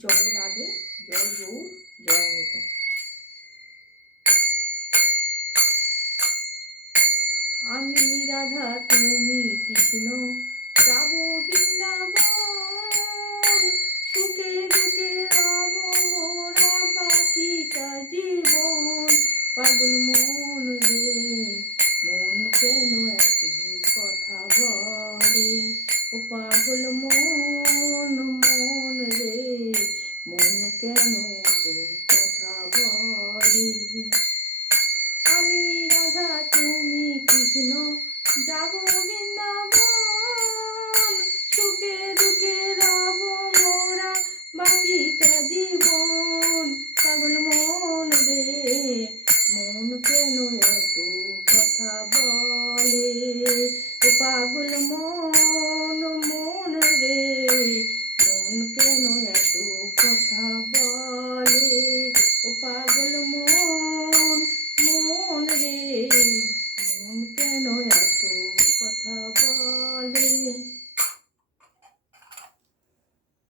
জয় রাধে, জয় গৌর, জয় নিতাই। আমি রাধা তুমি কৃষ্ণ, যাব বৃন্দাবন, সুখে দুঃখে রব মোরা বাকিটা জীবন। পাগল মন রে, মন কেন এত কথা বলে? ও পাগল মন, মন রে, মন কেন এত কথা বলে? আমি রাধা তুমি কৃষ্ণ, যাব বৃন্দাবন, সুখে দুঃখে রব মোরা বাকিটা জীবন। পাগল মন রে, মন কেন এত কথা বলে? ও পাগল মন, মন রে, মন কেন এত কথা বলে? ও পাগল মন, মন রে, মন কেন এত কথা বলে?